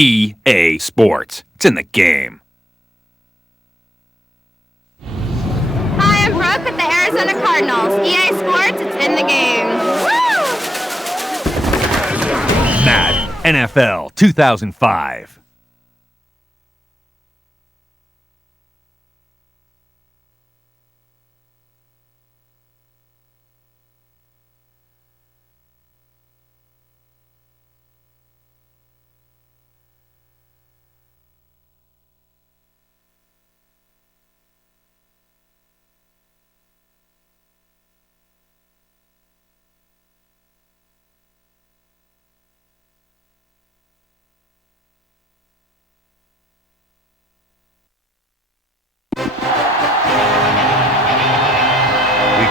EA Sports. It's in the game. Hi, I'm Brooke with the Arizona Cardinals. EA Sports, it's in the game. Woo! Madden NFL 2005.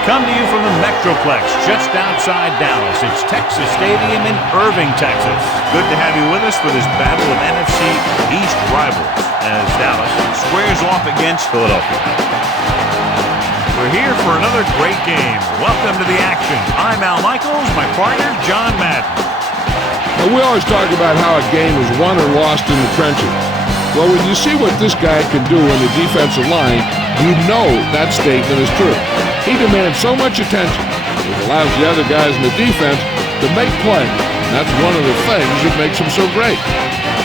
Come to you from the Metroplex, just outside Dallas. It's Texas Stadium in Irving, Texas. Good to have you with us for this battle of NFC East rivals as Dallas squares off against Philadelphia. We're here for another great game. Welcome to the action. I'm Al Michaels, my partner, John Madden. Now, we always talk about how a game is won or lost in the trenches. Well, when you see what this guy can do on the defensive line, you know that statement is true. He demands so much attention. It allows the other guys in the defense to make plays. That's one of the things that makes him so great.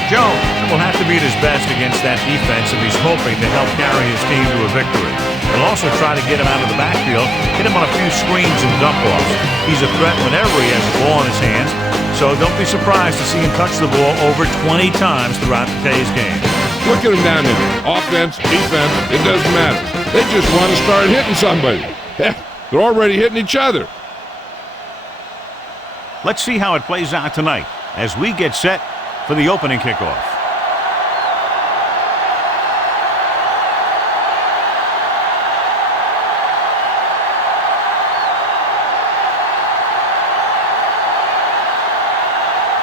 Joe will have to be at his best against that defense if he's hoping to help carry his team to a victory. He'll also try to get him out of the backfield, hit him on a few screens and dump-offs. He's a threat whenever he has the ball in his hands, so don't be surprised to see him touch the ball over 20 times throughout today's game. Look at him down there. Offense, defense, it doesn't matter. They just want to start hitting somebody. They're already hitting each other. Let's see how it plays out tonight as we get set for the opening kickoff.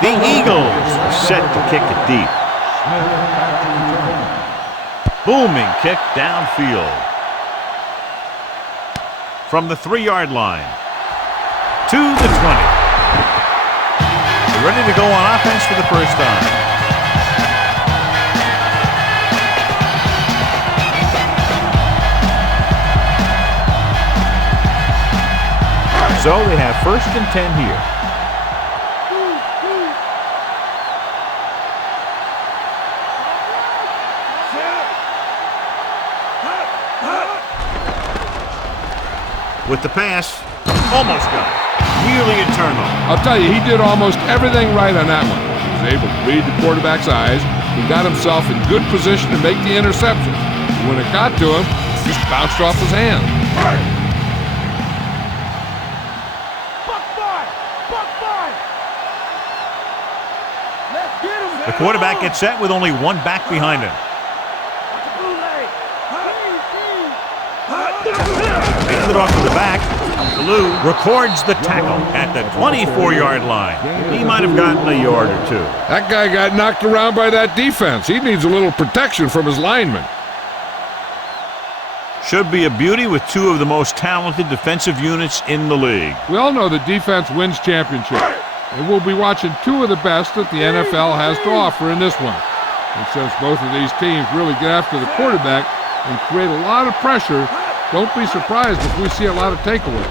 The Eagles are set to kick it deep. Booming kick downfield. From the 3-yard line to the 20. They're ready to go on offense for the first time. So they have 1st and 10 here. With the pass, almost got it. Nearly a turnover. I'll tell you, he did almost everything right on that one. He was able to read the quarterback's eyes. He got himself in good position to make the interception. When it got to him, it just bounced off his hand. The quarterback gets set with only one back behind him. Hands it off to the back. Blue records the tackle at the 24-yard line. He might have gotten a yard or two. That guy got knocked around by that defense. He needs a little protection from his linemen. Should be a beauty with two of the most talented defensive units in the league. We all know that defense wins championships. And we'll be watching two of the best that the NFL has to offer in this one. And since both of these teams really get after the quarterback and create a lot of pressure, don't be surprised if we see a lot of takeaways.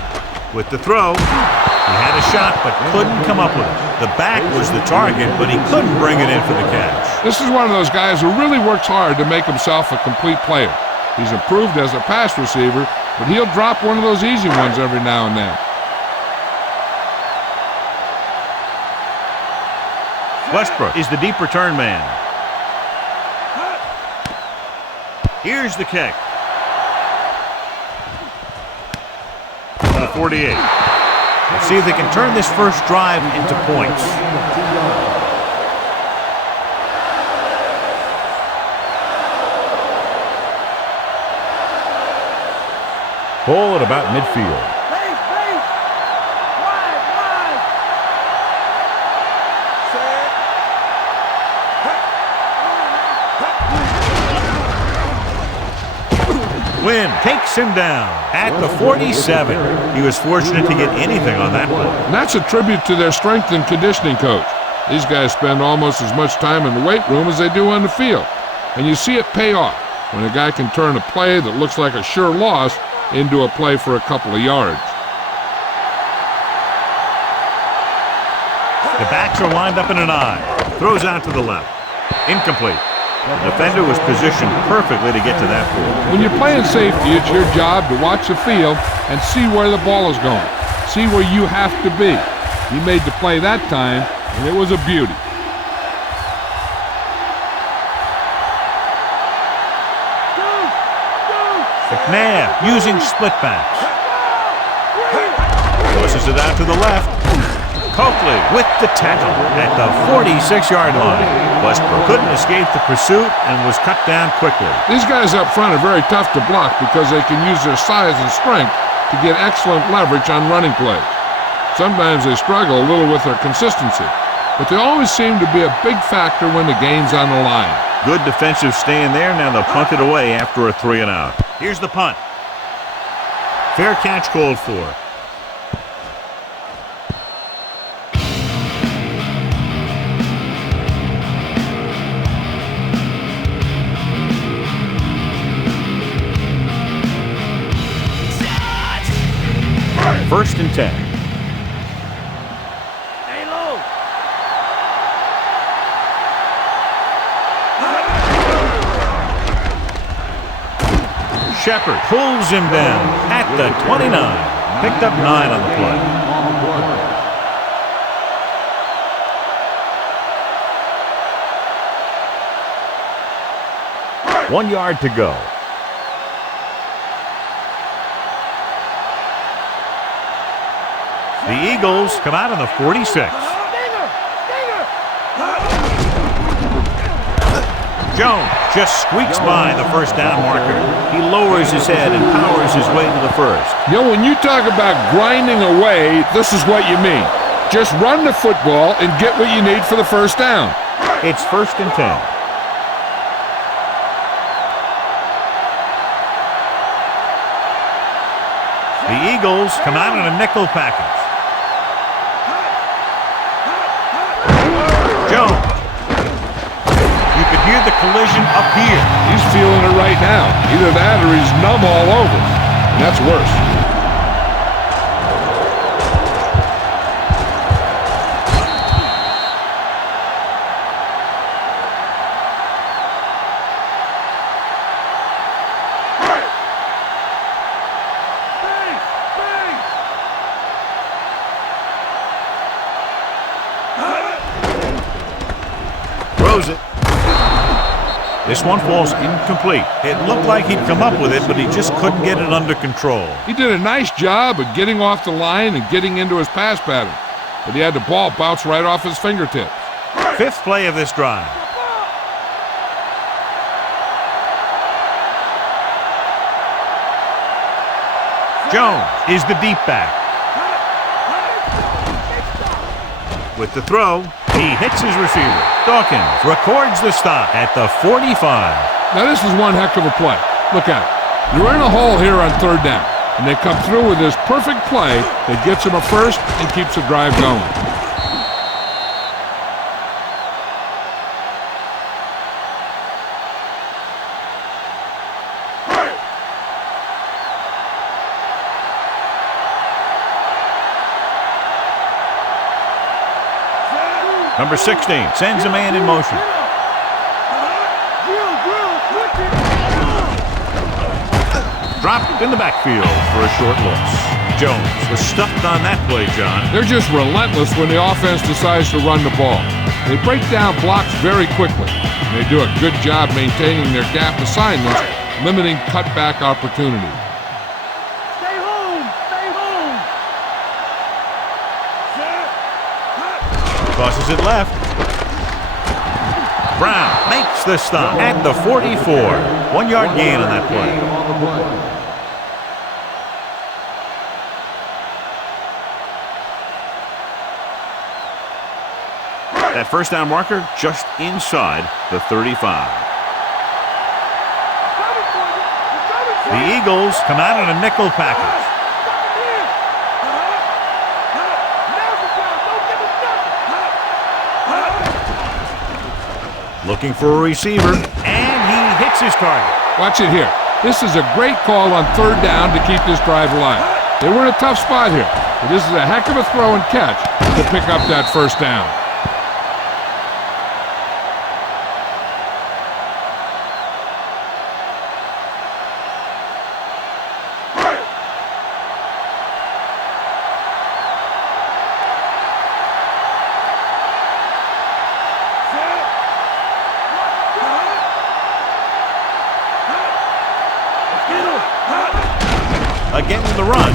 With the throw, he had a shot but couldn't come up with it. The back was the target, but he couldn't bring it in for the catch. This is one of those guys who really works hard to make himself a complete player. He's improved as a pass receiver, but he'll drop one of those easy ones every now and then. Westbrook is the deep return man. Here's the kick. The 48. Let's see if they can turn this first drive into points. Ball at about midfield. Win takes him down at the 47. He was fortunate to get anything on that play. And that's a tribute to their strength and conditioning coach. These guys spend almost as much time in the weight room as they do on the field. And you see it pay off when a guy can turn a play that looks like a sure loss into a play for a couple of yards. The backs are lined up in an I. Throws out to the left. Incomplete. The defender was positioned perfectly to get to that ball. When you're playing safety, it's your job to watch the field and see where the ball is going. See where you have to be. He made the play that time, and it was a beauty. McNabb using split backs. Pushes it out to the left. Coakley with the tackle at the 46-yard line. Westbrook couldn't escape the pursuit and was cut down quickly. These guys up front are very tough to block because they can use their size and strength to get excellent leverage on running plays. Sometimes they struggle a little with their consistency, but they always seem to be a big factor when the game's on the line. Good defensive stand there. Now they'll punt it away after a 3-and-out. Here's the punt. Fair catch called for. First and 10. Stay low. Shepard pulls him down at the 29. Picked up 9 on the play. 1 yard to go. The Eagles come out on the 46. Jones just squeaks by the first down marker. He lowers his head and powers his way to the first. When you talk about grinding away, this is what you mean. Just run the football and get what you need for the first down. It's first and 10. The Eagles come out in a nickel package. Jones. You could hear the collision up here. He's feeling it right now. Either that or he's numb all over. And that's worse. It. This one falls incomplete. It looked like he'd come up with it, but he just couldn't get it under control. He did a nice job of getting off the line and getting into his pass pattern, but he had the ball bounce right off his fingertips. Fifth play of this drive. Jones is the deep back. With the throw, he hits his receiver. Dawkins records the stop at the 45. Now this is one heck of a play. Look at it. You're in a hole here on third down, and they come through with this perfect play that gets them a first and keeps the drive going. Number 16 sends a man in motion. Dropped in the backfield for a short loss. Jones was stuffed on that play, John. They're just relentless when the offense decides to run the ball. They break down blocks very quickly. And they do a good job maintaining their gap assignments, limiting cutback opportunities. Tosses it left. Brown makes the stop at the 44. 1 yard gain on that play. That first down marker just inside the 35. The Eagles come out in a nickel package. Looking for a receiver, and he hits his target. Watch it here. This is a great call on third down to keep this drive alive. They were in a tough spot here, but this is a heck of a throw and catch to pick up that first down. Again with the run.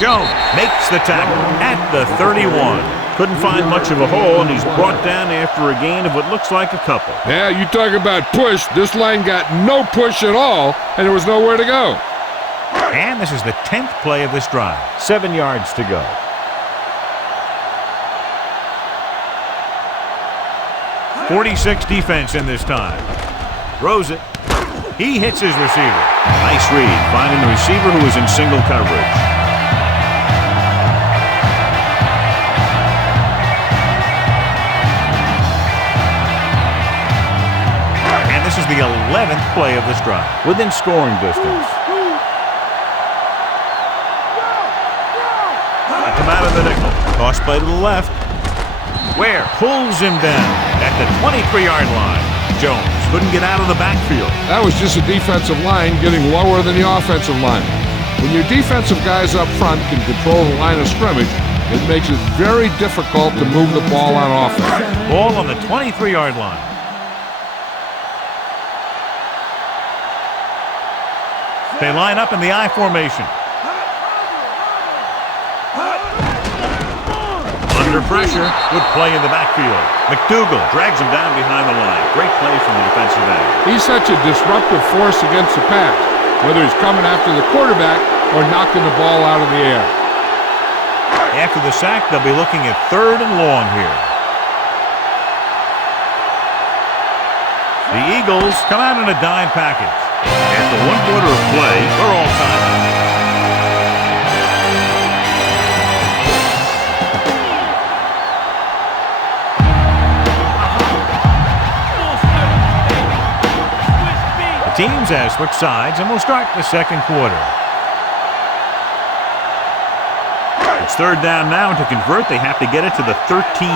Jones makes the tackle at the 31. Couldn't find much of a hole, and he's brought down after a gain of what looks like a couple. Yeah, you talk about push. This line got no push at all, and there was nowhere to go. And this is the 10th play of this drive. 7 yards to go. .46 defense in this time. Throws it. He hits his receiver. Nice read, finding the receiver who is in single coverage. And this is the 11th play of this drive, within scoring distance. Come out of the nickel. Toss play to the left. Ware pulls him down at the 23-yard line. Jones couldn't get out of the backfield. That was just a defensive line getting lower than the offensive line. When your defensive guys up front can control the line of scrimmage, it makes it very difficult to move the ball on offense. Ball on the 23-yard line. They line up in the I formation. Under pressure, good play in the backfield. McDougal drags him down behind the line. Great play from the defensive end. He's such a disruptive force against the pass, whether he's coming after the quarterback or knocking the ball out of the air. After the sack, they'll be looking at 3rd and long here. The Eagles come out in a dime package. After 1 quarter of play, we're all tied. Teams have switched sides, and we'll start the second quarter. It's 3rd down now, and to convert, they have to get it to the 13.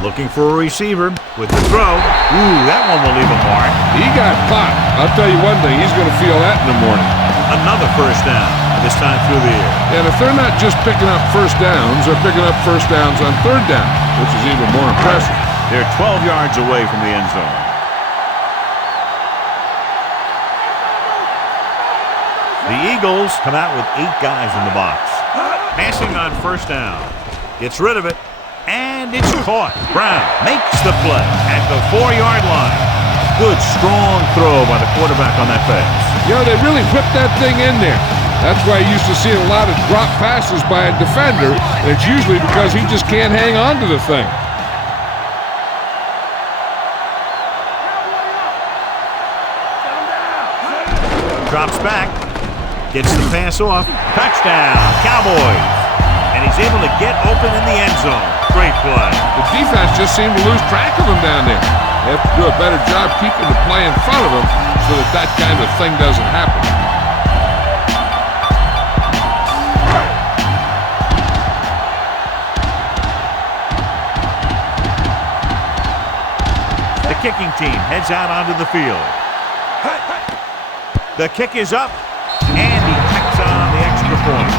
Looking for a receiver with the throw. Ooh, that one will leave a mark. He got popped. I'll tell you one thing, he's going to feel that in the morning. Another first down, this time through the air. And if they're not just picking up first downs, they're picking up first downs on 3rd down, which is even more impressive. They're 12 yards away from the end zone. The Eagles come out with 8 guys in the box. Passing on first down. Gets rid of it, and it's caught. Brown makes the play at the 4-yard line. Good, strong throw by the quarterback on that pass. You know, they really whipped that thing in there. That's why you used to see a lot of drop passes by a defender, and it's usually because he just can't hang on to the thing. Drops back, gets the pass off, touchdown, Cowboys. And he's able to get open in the end zone. Great play. The defense just seemed to lose track of him down there. They have to do a better job keeping the play in front of him so that that kind of thing doesn't happen. The kicking team heads out onto the field. The kick is up, and he tacks on the extra point.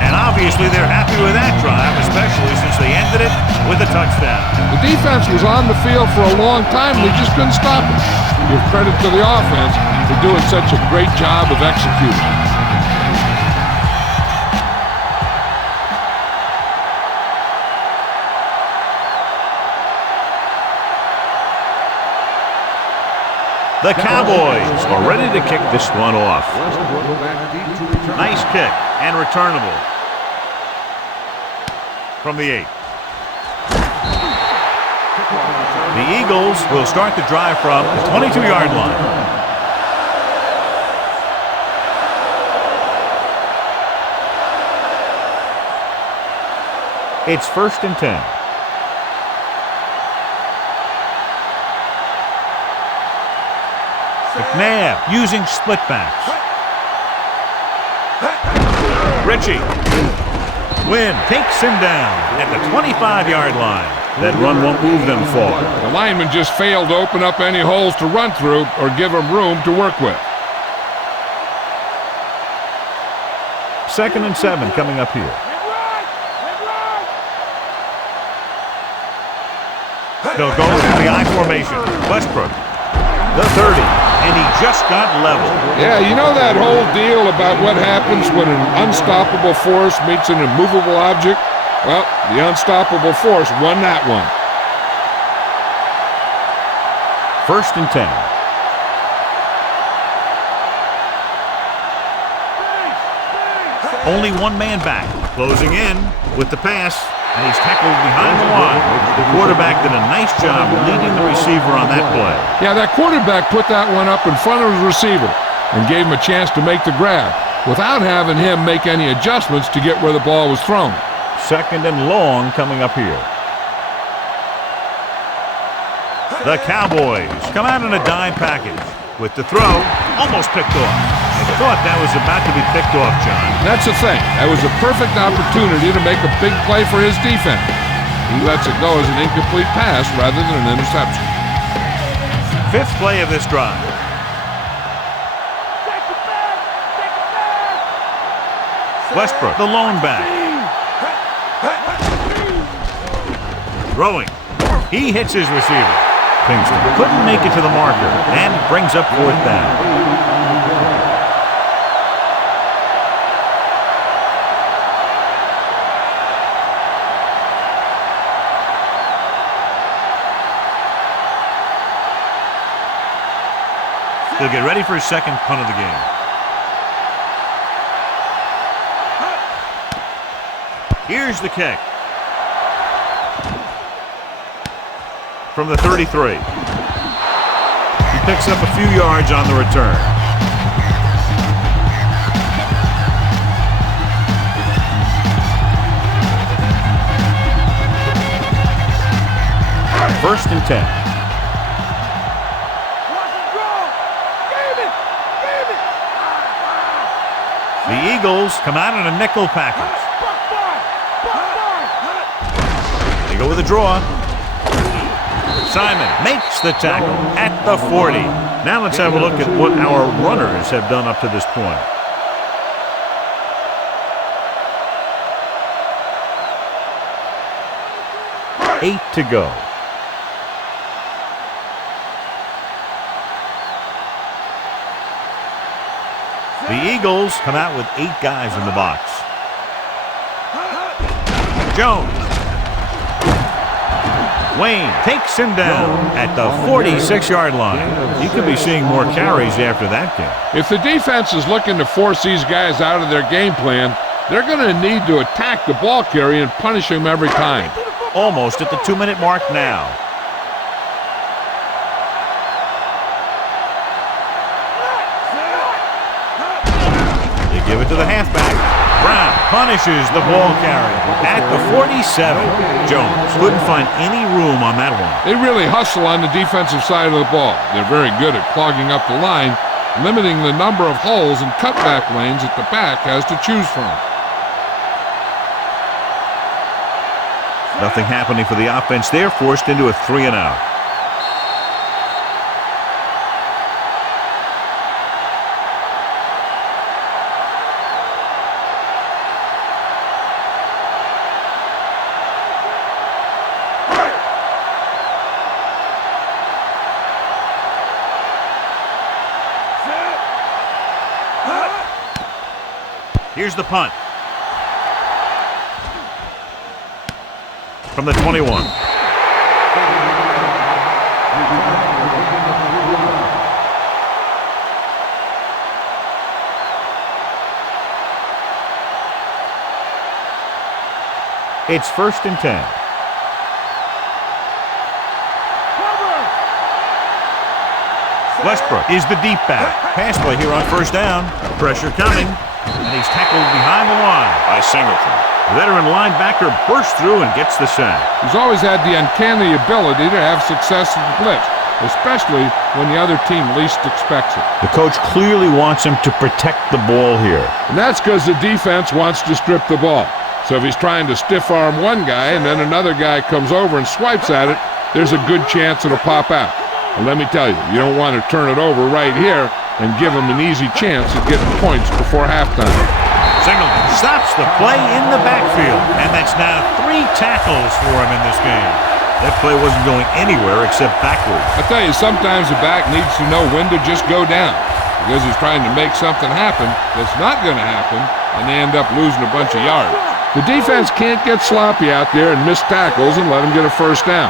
And obviously they're happy with that drive, especially since they ended it with a touchdown. The defense was on the field for a long time, and they just couldn't stop it. Give credit to the offense for doing such a great job of executing. The Cowboys are ready to kick this one off. Nice kick and returnable from the 8. The Eagles will start the drive from the 22-yard line. It's 1st and 10. McNabb using split backs. Ritchie. Wynn takes him down at the 25-yard line. That run won't move them far. The lineman just failed to open up any holes to run through or give him room to work with. 2nd and 7 coming up here. They'll go to the I formation. Westbrook, the 30, and he just got level. Yeah, you know that whole deal about what happens when an unstoppable force meets an immovable object? Well, the unstoppable force won that one. 1st and 10. Only one man back. Closing in with the pass, and he's tackled behind the line. The quarterback did a nice job leading the receiver on that play. Yeah, that quarterback put that one up in front of his receiver and gave him a chance to make the grab without having him make any adjustments to get where the ball was thrown. 2nd and long coming up here. The Cowboys come out in a dime package with the throw almost picked off. I thought that was about to be picked off, John. That's the thing. That was a perfect opportunity to make a big play for his defense. He lets it go as an incomplete pass rather than an interception. 5th play of this drive. Westbrook, the lone back. Throwing. He hits his receiver. Kingston couldn't make it to the marker, and brings up 4th down. He'll get ready for his 2nd punt of the game. Here's the kick. From the 33. He picks up a few yards on the return. First and 10. The Eagles come out in a nickel package. They go with a draw. Simon makes the tackle at the 40. Now let's have a look at what our runners have done up to this point. Eight to go. The Eagles come out with 8 guys in the box. Jones. Wayne takes him down at the 46-yard line. He could be seeing more carries after that game. If the defense is looking to force these guys out of their game plan, they're going to need to attack the ball carrier and punish him every time. Almost at the 2-minute mark now. They give it to the halfback. Brown punishes the ball carrier at the 47. Jones couldn't find any room on that one. They really hustle on the defensive side of the ball. They're very good at clogging up the line, limiting the number of holes and cutback lanes that the back has to choose from. Nothing happening for the offense. They're forced into a 3-and-out. Here's the punt. From the 21. It's 1st and 10. Westbrook is the deep back. Pass play here on 1st down. Pressure coming. and he's tackled behind the line by Singleton. The veteran linebacker bursts through and gets the sack. He's always had the uncanny ability to have success in the blitz, especially when the other team least expects it. The coach clearly wants him to protect the ball here. And that's because the defense wants to strip the ball. So if he's trying to stiff-arm one guy and then another guy comes over and swipes at it, there's a good chance it'll pop out. And let me tell you, you don't want to turn it over right here and give him an easy chance of getting points before halftime. Singleton stops the play in the backfield, and that's now 3 tackles for him in this game. That play wasn't going anywhere except backwards. I tell you, sometimes the back needs to know when to just go down because he's trying to make something happen that's not going to happen, and they end up losing a bunch of yards. The defense can't get sloppy out there and miss tackles and let them get a first down.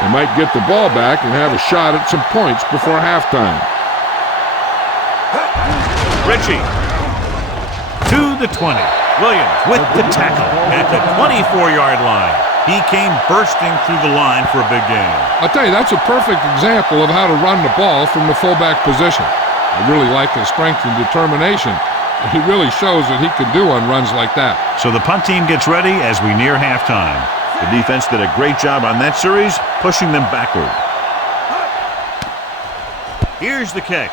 They might get the ball back and have a shot at some points before halftime. Ritchie to the 20. Williams with the tackle at the 24-yard line. He came bursting through the line for a big game. I'll tell you, that's a perfect example of how to run the ball from the fullback position. I really like his strength and determination. He really shows what he can do on runs like that. So the punt team gets ready as we near halftime. The defense did a great job on that series, pushing them backward. Here's the kick.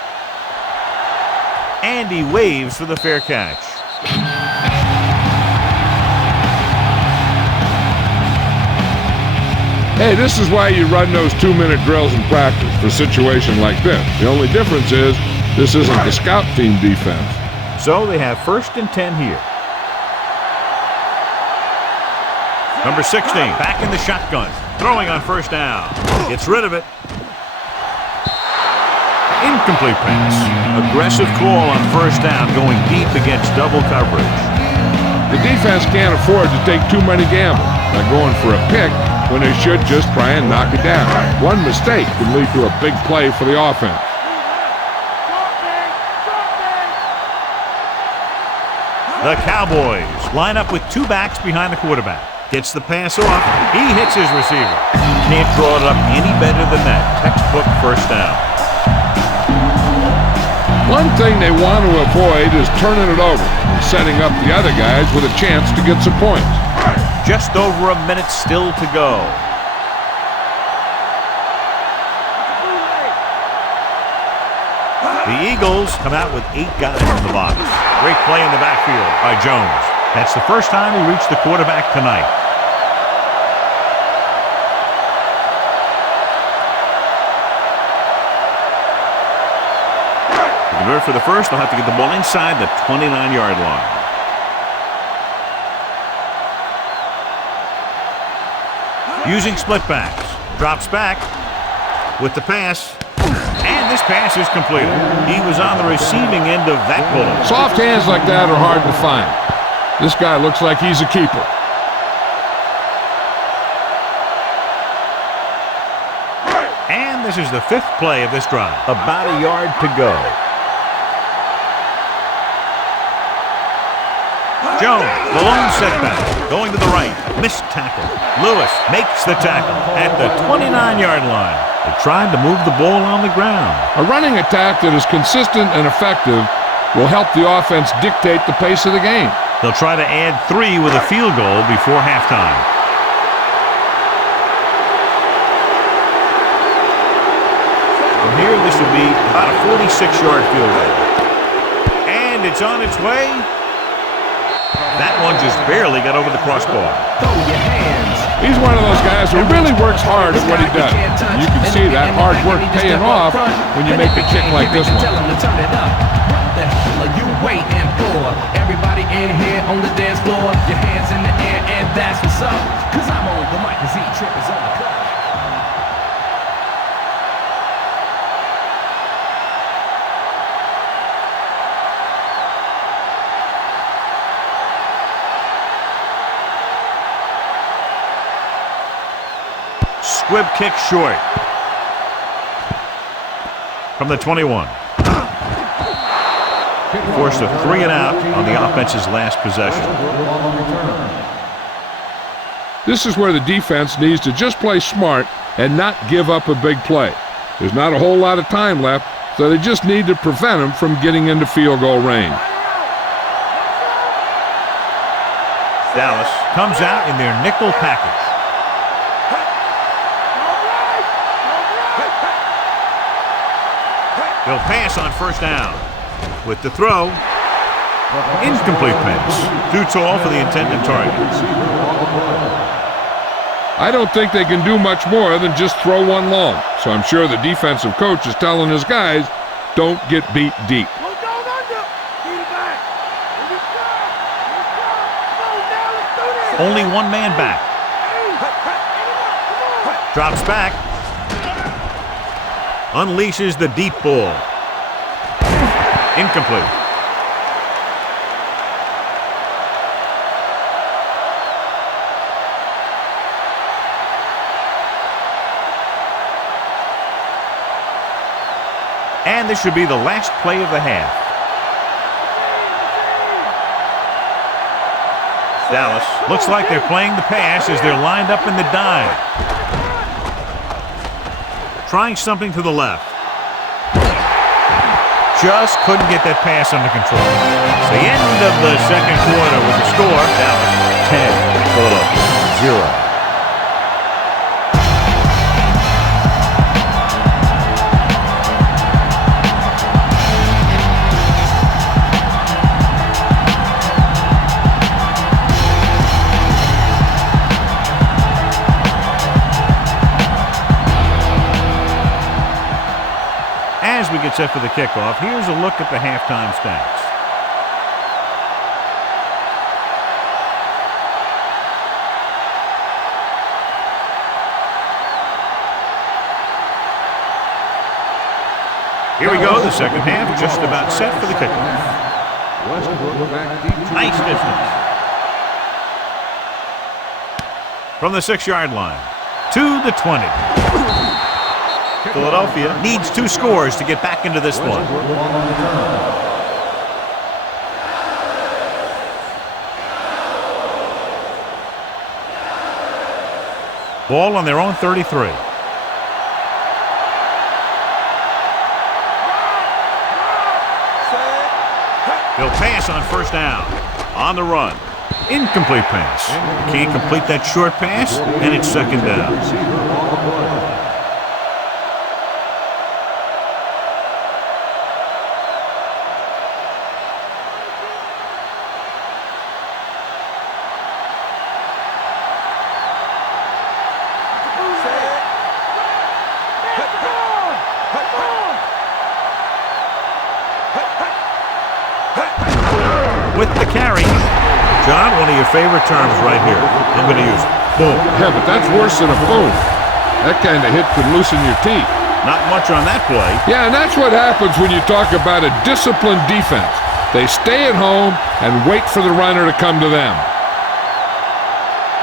And he waves for the fair catch. Hey, this is why you run those 2-minute drills in practice for a situation like this. The only difference is this isn't the scout team defense. So they have 1st and 10 here. Number 16, back in the shotgun, throwing on 1st down. Gets rid of it. Incomplete pass. Aggressive call on 1st down, going deep against double coverage. The defense can't afford to take too many gambles by going for a pick when they should just try and knock it down. One mistake can lead to a big play for the offense. The Cowboys line up with 2 backs behind the quarterback. Gets the pass off. He hits his receiver. Can't draw it up any better than that. Textbook 1st down. One thing they want to avoid is turning it over and setting up the other guys with a chance to get some points. Just over a minute still to go. The Eagles come out with 8 guys in the box. Great play in the backfield by Jones. That's the first time he reached the quarterback tonight. To convert for the first, they'll have to get the ball inside the 29-yard line. Using split backs. Drops back with the pass. And this pass is completed. He was on the receiving end of that bullet. Soft hands like that are hard to find. This guy looks like he's a keeper. And this is the 5th play of this drive. About a yard to go. Jones, the lone setback, going to the right. Missed tackle. Lewis makes the tackle at the 29-yard line. They tried to move the ball on the ground. A running attack that is consistent and effective will help the offense dictate the pace of the game. They'll try to add 3 with a field goal before halftime. From here, this will be about a 46-yard field goal. And it's on its way. That one just barely got over the crossbar. He's one of those guys who really works hard at what he does. You can see that hard work paying off when you make a kick like this one. You waiting for everybody in here on the dance floor, your hands in the air, and that's what's up. Cause I'm on the mic, cause E-Trip is on the cut. Squib kick short. From the 21. Forced a 3 and out on the offense's last possession. This is where the defense needs to just play smart and not give up a big play. There's not a whole lot of time left, so they just need to prevent them from getting into field goal range. Dallas comes out in their nickel package. They'll pass on first down. With the throw, incomplete pass. Too tall for the intended target. I don't think they can do much more than just throw one long. So I'm sure the defensive coach is telling his guys, don't get beat deep. Only one man back. Drops back. Unleashes the deep ball. Incomplete. And this should be the last play of the half. Dallas looks like they're playing the pass as they're lined up in the dime. Trying something to the left. Just couldn't get that pass under control. It's the end of the second quarter with the score. Dallas 10, Philadelphia 0. As we get set for the kickoff, here's a look at the halftime stats. Here we go, the second half, just about set for the kickoff. Nice distance. From the 6-yard line to the 20. Philadelphia needs 2 scores to get back into this one. Ball on their own 33. They'll pass on first down. On the run. Incomplete pass. Can't complete that short pass, and it's second down. With the carry. John, one of your favorite terms right here. I'm going to use it. Boom. Yeah, but that's worse than a boom. That kind of hit could loosen your teeth. Not much on that play. Yeah, and that's what happens when you talk about a disciplined defense. They stay at home and wait for the runner to come to them.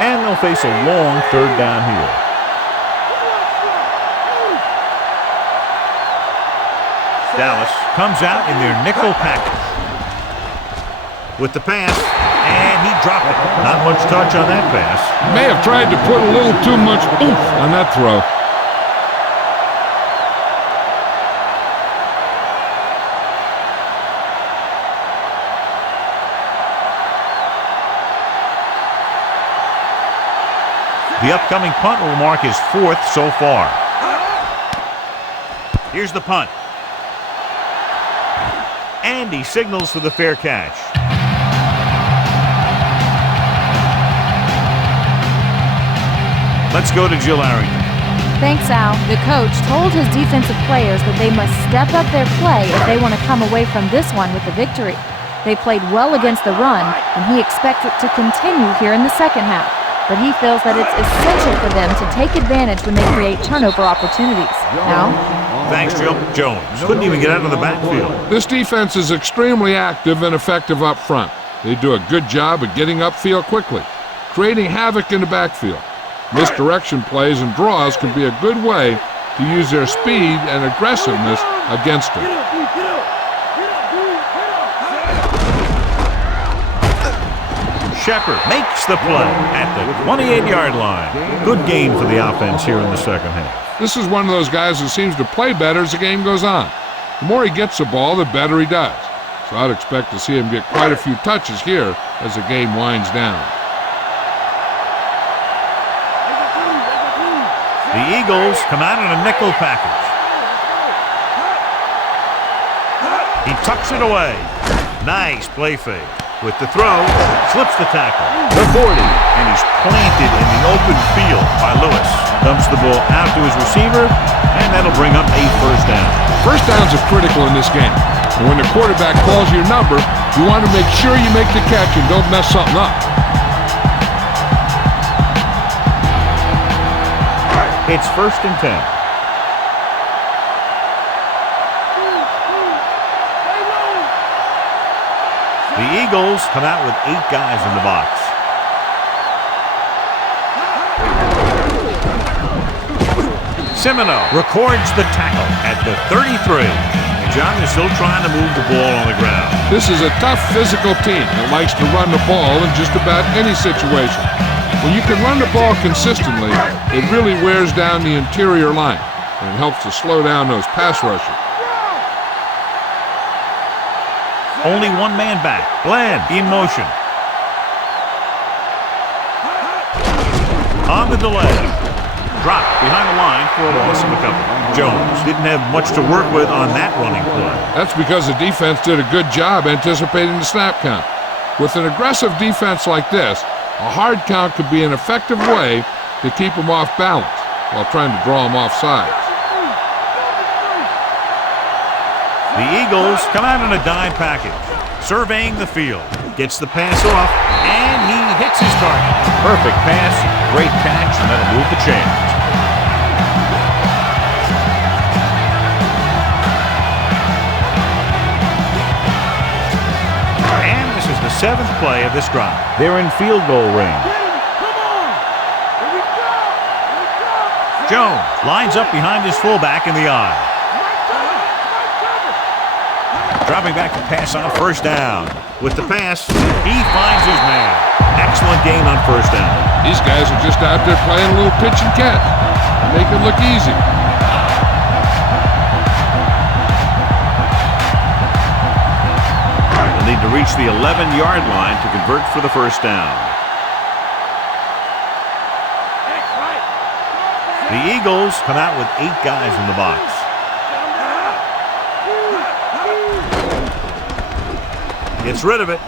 And they'll face a long third down here. Dallas comes out in their nickel package. With the pass, and he dropped it. Not much touch on that pass. May have tried to put a little too much oomph on that throw. The upcoming punt will mark his 4th so far. Here's the punt. And he signals for the fair catch. Let's go to Jill Arrington. Thanks, Al. The coach told his defensive players that they must step up their play if they want to come away from this one with a victory. They played well against the run, and he expects it to continue here in the second half. But he feels that it's essential for them to take advantage when they create turnover opportunities. Al? Thanks, Jill. Jones couldn't even get out of the backfield. This defense is extremely active and effective up front. They do a good job of getting upfield quickly, creating havoc in the backfield. Misdirection plays and draws can be a good way to use their speed and aggressiveness against them. Shepard makes the play at the 28-yard line. Good gain for the offense here in the second half. This is one of those guys who seems to play better as the game goes on. The more he gets the ball, the better he does. So I'd expect to see him get quite a few touches here as the game winds down. The Eagles come out in a nickel package. He tucks it away. Nice play fake. With the throw, slips the tackle. The 40. And he's planted in the open field by Lewis. Dumps the ball out to his receiver, and that'll bring up a first down. First downs are critical in this game. And when the quarterback calls your number, you want to make sure you make the catch and don't mess something up. It's 1st and 10. The Eagles come out with 8 guys in the box. Semino records the tackle at the 33. John is still trying to move the ball on the ground. This is a tough physical team that likes to run the ball in just about any situation. When you can run the ball consistently, it really wears down the interior line, and it helps to slow down those pass rushers. Only one man back. Bland in motion. On the delay. Drop behind the line for a loss of a couple. Jones didn't have much to work with on that running play. That's because the defense did a good job anticipating the snap count. With an aggressive defense like this, a hard count could be an effective way to keep them off balance while trying to draw them off sides. The Eagles come out in a dime package, surveying the field. Gets the pass off, and he hits his target. Perfect pass, great catch, and that'll move the chains. And this is the 7th play of this drive. They're in field goal range. Jones lines up behind his fullback in the eye. Dropping back to pass on 1st down. With the pass, he finds his man. Excellent gain on 1st down. These guys are just out there playing a little pitch and catch. Make it look easy. They'll need to reach the 11-yard line to convert for the 1st down. The Eagles come out with 8 guys in the box. Gets rid of it.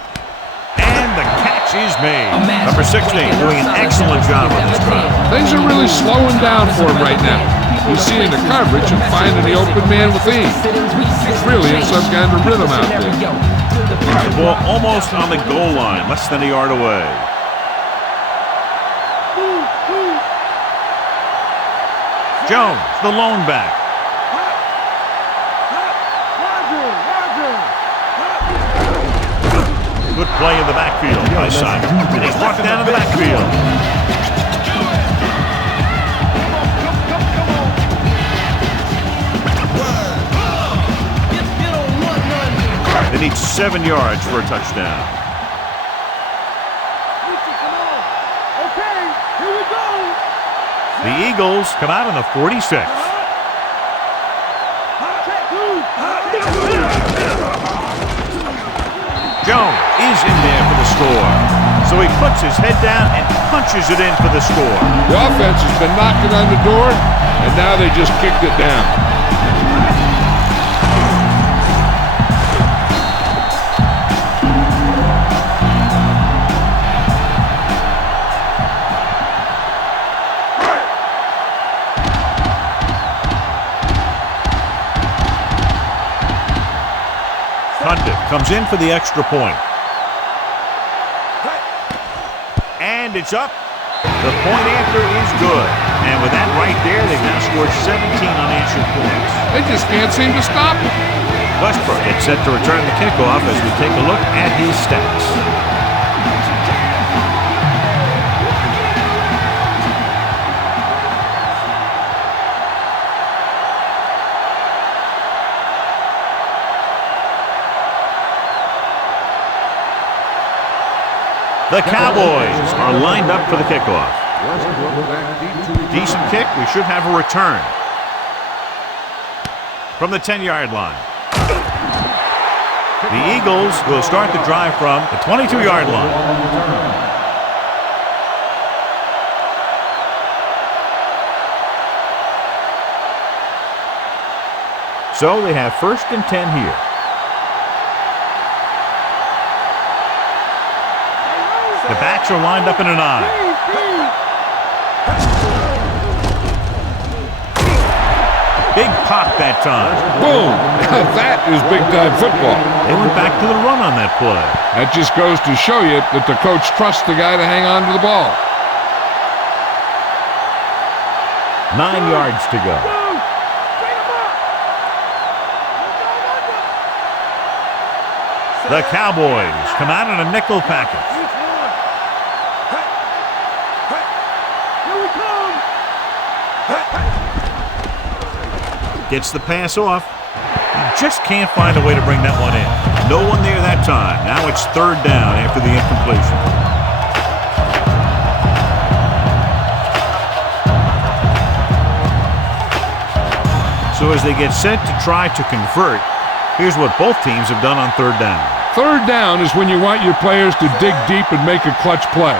And the catch is made. Number 16 doing an excellent job on this drive. Things are really slowing down for him right now. He's seeing the coverage and finding the open man with ease. He's really in some kind of rhythm out there. The ball almost on the goal line, less than a yard away. Jones, the lone back. Good play in the backfield by Simon. And he's brought down in the backfield. They need 7 yards for a touchdown. The Eagles come out on the 46. Jones is in there for the score. So he puts his head down and punches it in for the score. The offense has been knocking on the door, and now they just kicked it down. Comes in for the extra point. And it's up. The point after is good. And with that right there, they've now scored 17 unanswered points. They just can't seem to stop it. Westbrook gets set to return the kickoff as we take a look at his stats. The Cowboys are lined up for the kickoff. Decent kick. We should have a return from the 10-yard line. The Eagles will start the drive from the 22-yard line. So they have 1st and 10 here. The backs are lined up in an eye. Big pop that time. Boom! That is big-time football. They went back to the run on that play. That just goes to show you that the coach trusts the guy to hang on to the ball. 9 yards to go. The Cowboys come out in a nickel package. Gets the pass off. He just can't find a way to bring that one in. No one there that time. Now it's 3rd down after the incompletion. So as they get set to try to convert, here's what both teams have done on 3rd down. 3rd down is when you want your players to dig deep and make a clutch play.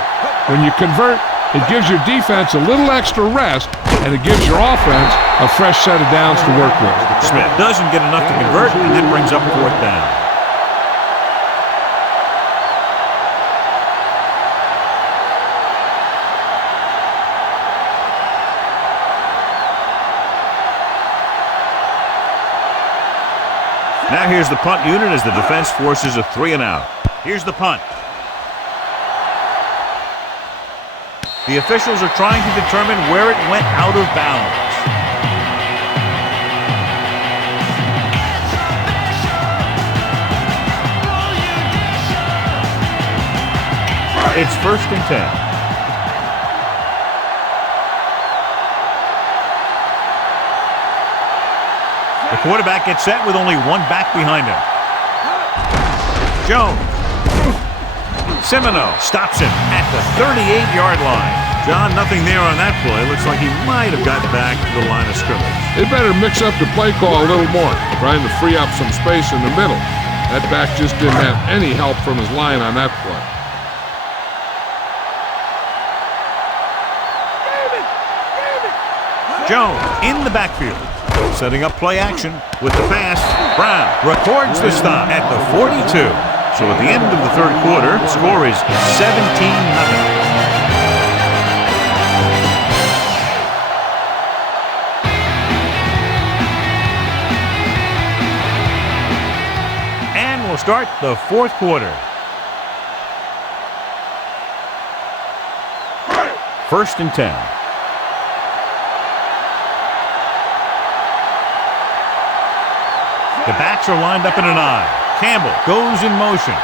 When you convert, it gives your defense a little extra rest, and it gives your offense a fresh set of downs to work with. Smith doesn't get enough to convert, and that brings up 4th down. Now here's the punt unit as the defense forces a 3-and-out. Here's the punt. The officials are trying to determine where it went out of bounds. It's 1st and 10. The quarterback gets set with only one back behind him. Jones. Semino stops him at the 38-yard line. John, nothing there on that play. Looks like he might have gotten back to the line of scrimmage. They better mix up the play call a little more, trying to free up some space in the middle. That back just didn't have any help from his line on that play. Jones in the backfield. Setting up play action with the pass. Brown records the stop at the 42. So at the end of the 3rd quarter, the score is 17-0. And we'll start the 4th quarter. 1st and 10. The backs are lined up in an eye. Campbell goes in motion.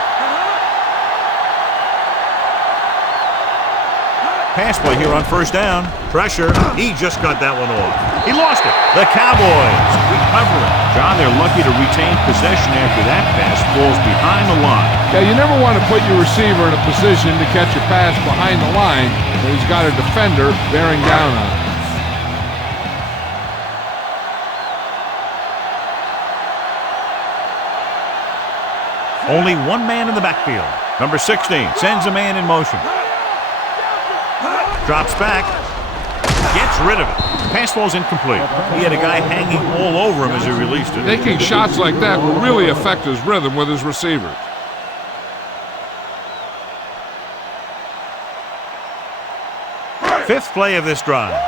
Pass play here on 1st down. Pressure. He just got that one off. He lost it. The Cowboys recovering. John, they're lucky to retain possession after that pass falls behind the line. Yeah, you never want to put your receiver in a position to catch a pass behind the line when he's got a defender bearing down on him. Only one man in the backfield. Number 16 sends a man in motion. Drops back. Gets rid of it. Pass falls incomplete. He had a guy hanging all over him as he released it. Taking shots like that will really affect his rhythm with his receivers. Fifth play of this drive.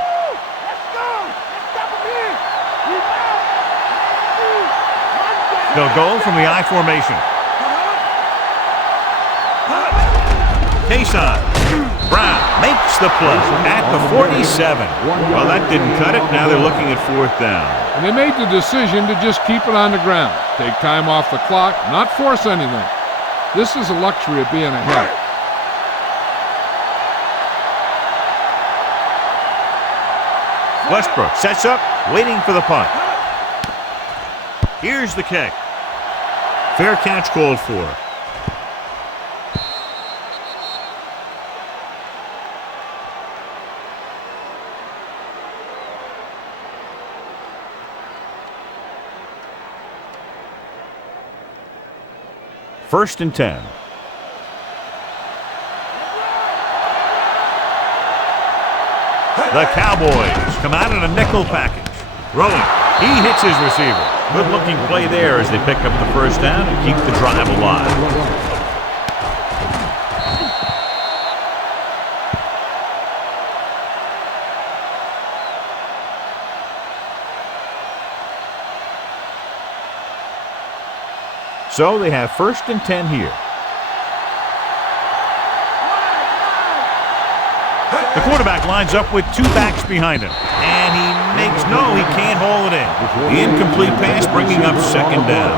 They'll go from the I formation. Kason. Brown makes the play at the 47. Well, that didn't cut it. Now they're looking at 4th down. And they made the decision to just keep it on the ground. Take time off the clock, not force anything. This is a luxury of being ahead. Westbrook sets up, waiting for the punt. Here's the kick. Fair catch called for. First and 10. The Cowboys come out in a nickel package. Rolling. He hits his receiver. Good-looking play there as they pick up the first down and keep the drive alive. So they have 1st and 10 here. The quarterback lines up with 2 backs behind him. And he can't haul it in. The incomplete pass bringing up 2nd down.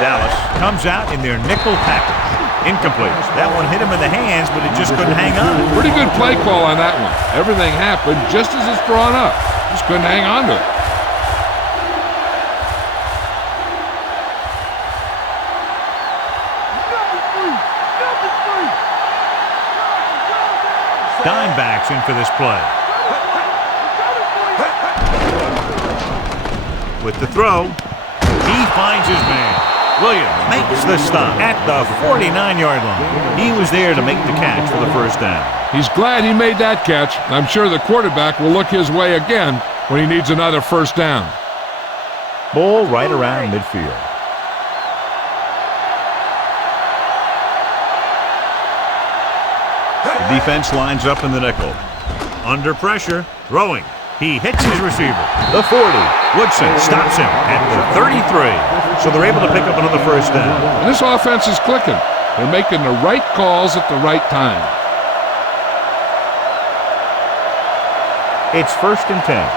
Dallas comes out in their nickel package. Incomplete. That one hit him in the hands, but it just couldn't hang on. Pretty good play call on that one. Everything happened just as it's drawn up. Just couldn't hang on to it. Dime backs in for this play. With the throw, he finds his man. Williams makes the stop at the 49-yard line. He was there to make the catch for the first down. He's glad he made that catch. I'm sure the quarterback will look his way again when he needs another first down. Ball right around midfield. The defense lines up in the nickel. Under pressure, throwing. He hits his receiver. The 40. Woodson stops him at the 33. So they're able to pick up another first down. And this offense is clicking. They're making the right calls at the right time. It's 1st and 10.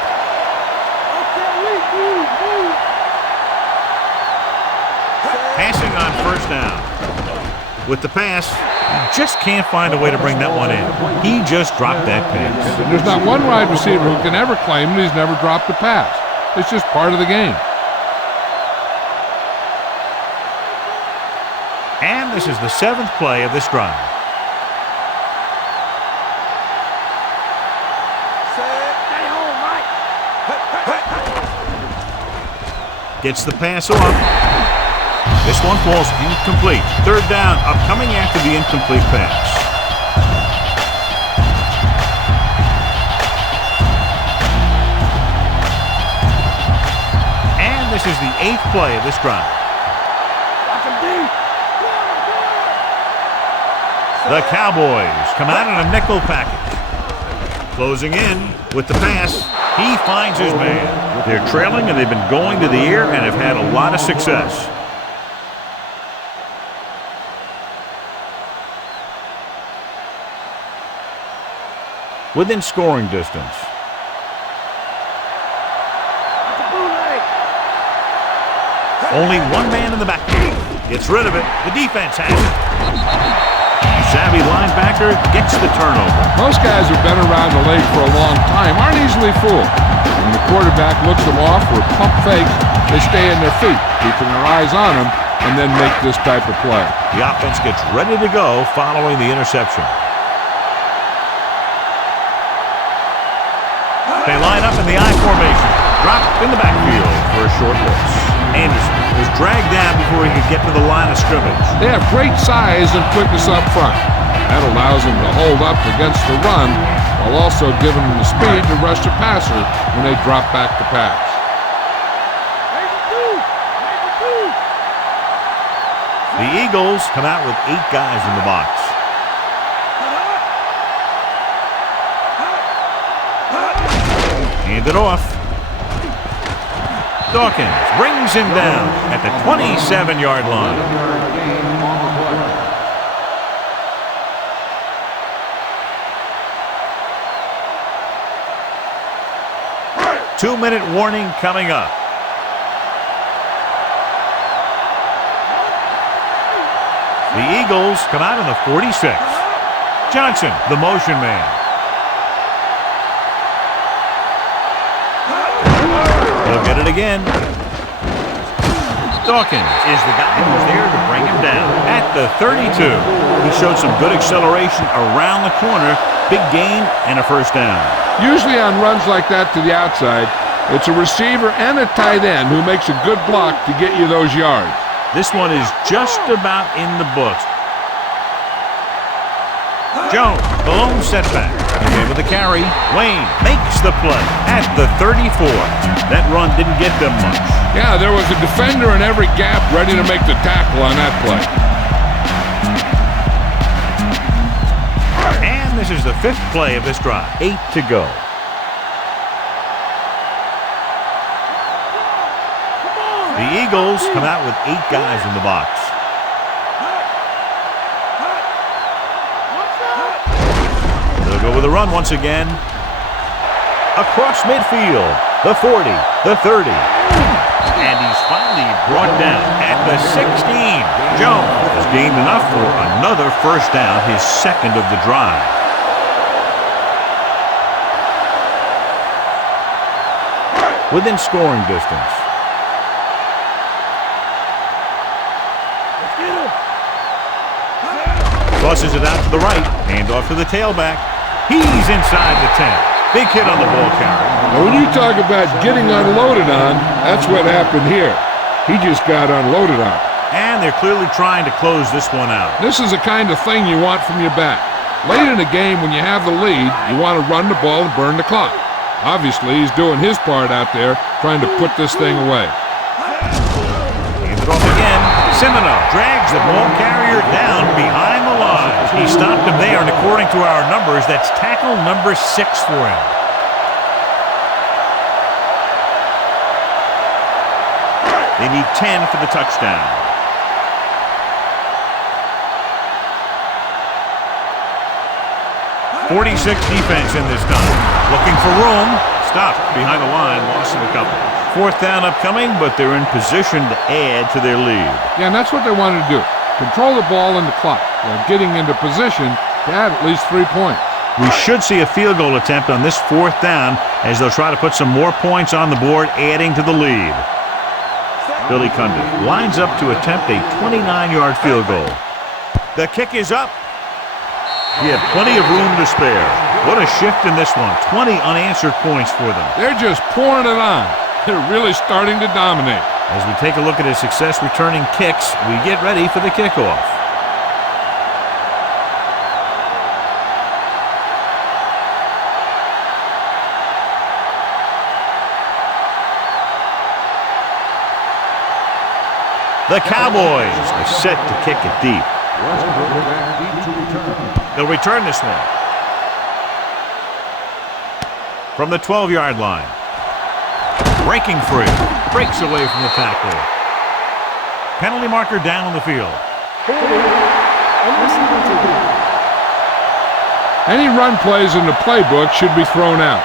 Passing on first down. With the pass, he just can't find a way to bring that one in. He just dropped that pass. There's not one wide receiver who can ever claim that he's never dropped a pass. It's just part of the game. And this is the 7th play of this drive. Gets the pass off. This one falls incomplete. 3rd down, upcoming after the incomplete pass. And this is the 8th play of this drive. The Cowboys come out in a nickel package. Closing in with the pass. He finds his man. They're trailing and they've been going to the air and have had a lot of success. Within scoring distance. Only one man in the backfield. Gets rid of it. The defense has it. Savvy linebacker gets the turnover. Most guys who've been around the league for a long time aren't easily fooled. When the quarterback looks them off or pump fakes, they stay in their feet, keeping their eyes on them, and then make this type of play. The offense gets ready to go following the interception. They line up in the I formation. Dropped in the backfield for a short loss. Anderson was dragged down before he could get to the line of scrimmage. They have great size and quickness up front. That allows them to hold up against the run while also giving them the speed to rush the passer when they drop back to pass. The Eagles come out with 8 guys in the box. Hand it off. Dawkins brings him down at the 27-yard line. Two-minute warning coming up. The Eagles come out in the 46. Johnson, the motion man. He'll get it again. Dawkins is the guy who's there to bring him down at the 32. He showed some good acceleration around the corner. Big gain and a first down. Usually on runs like that to the outside, It's a receiver and a tight end who makes a good block to get you those yards. This one is just about in the books. Jones, the lone setback. Again with the carry. Wayne makes the play at the 34. That run didn't get them much. Yeah, there was a defender in every gap ready to make the tackle on that play. And this is the 5th play of this drive. 8 to go. The Eagles come out with 8 guys in the box. They'll go with a run once again. Across midfield. The 40, the 30. And he's finally brought down at the 16. Jones has gained enough for another first down, his 2nd of the drive. Within scoring distance. Tosses it out to the right. Hand off to the tailback. He's inside the 10. Big hit on the ball carrier. Now, when you talk about getting unloaded on, that's what happened here. He just got unloaded on. And they're clearly trying to close this one out. This is the kind of thing you want from your back. Late in the game, when you have the lead, you want to run the ball and burn the clock. Obviously, he's doing his part out there, trying to put this thing away. Hands it off again. Semino drags the ball carrier down behind the line. He stopped him there, and according to our numbers, that's tackle number 6 for him. They need 10 for the touchdown. .46 defense in this time. Looking for room. Stopped behind the line. Lost him a couple. 4th down upcoming, but they're in position to add to their lead. Yeah, and that's what they wanted to do. Control the ball and the clock while getting into position to add at least 3 points. We should see a field goal attempt on this 4th down as they'll try to put some more points on the board, adding to the lead. Billy Cundiff lines up to attempt a 29-yard field goal. The kick is up. He had plenty of room to spare. What a shift in this one. 20 unanswered points for them. They're just pouring it on. They're really starting to dominate. As we take a look at his success returning kicks, we get ready for the kickoff. The Cowboys are set to kick it deep. They'll return this one. From the 12-yard line. Breaking free. Breaks away from the tackle. Penalty marker down on the field. Any run plays in the playbook should be thrown out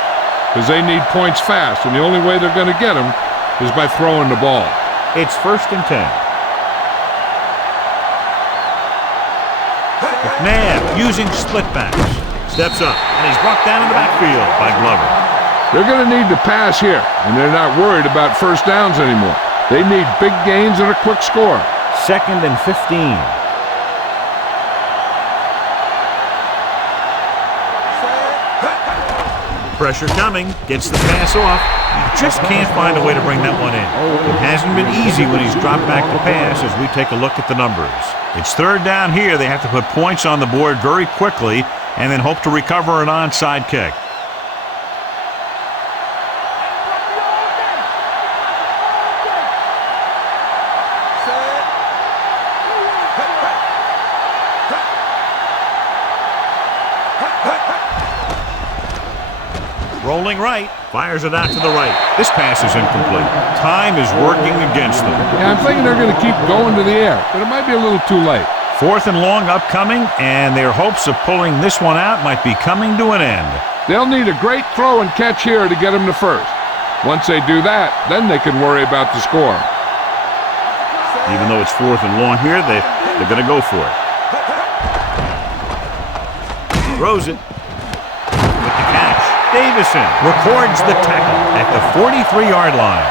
because they need points fast, and the only way they're going to get them is by throwing the ball. It's 1st and 10. McNabb using split backs. Steps up, and he's brought down in the backfield by Glover. They're going to need to pass here, and they're not worried about first downs anymore. They need big gains and a quick score. 2nd and 15. Pressure coming. Gets the pass off. He just can't find a way to bring that one in. It hasn't been easy when he's dropped back to pass as we take a look at the numbers. It's 3rd down here. They have to put points on the board very quickly and then hope to recover an onside kick. Rolling right, fires it out to the right. This pass is incomplete. Time is working against them. Yeah, I'm thinking they're going to keep going to the air, but it might be a little too late. 4th and long upcoming, and their hopes of pulling this one out might be coming to an end. They'll need a great throw and catch here to get them to first. Once they do that, then they can worry about the score. Even though it's 4th and long here, they're going to go for it. Throws it. With the catch. Davison records the tackle at the 43-yard line.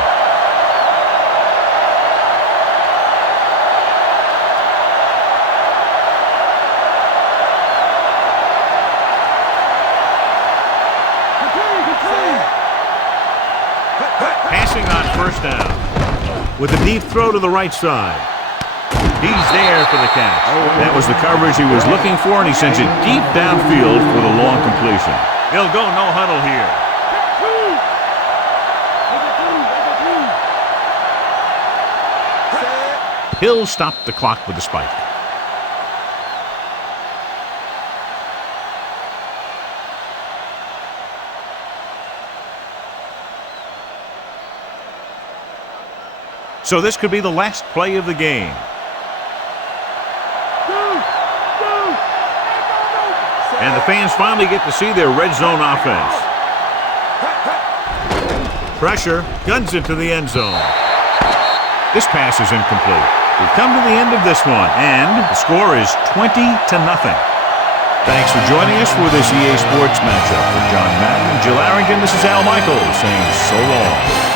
first down. With a deep throw to the right side. He's there for the catch. That was the coverage he was looking for, and he sends it deep downfield for the long completion. He'll go no huddle here. He'll stop the clock with a spike. So this could be the last play of the game. And the fans finally get to see their red zone offense. Pressure, guns it to the end zone. This pass is incomplete. We've come to the end of this one, and the score is 20-0. Thanks for joining us for this EA Sports matchup. For John Madden and Jill Arrington, this is Al Michaels saying so long.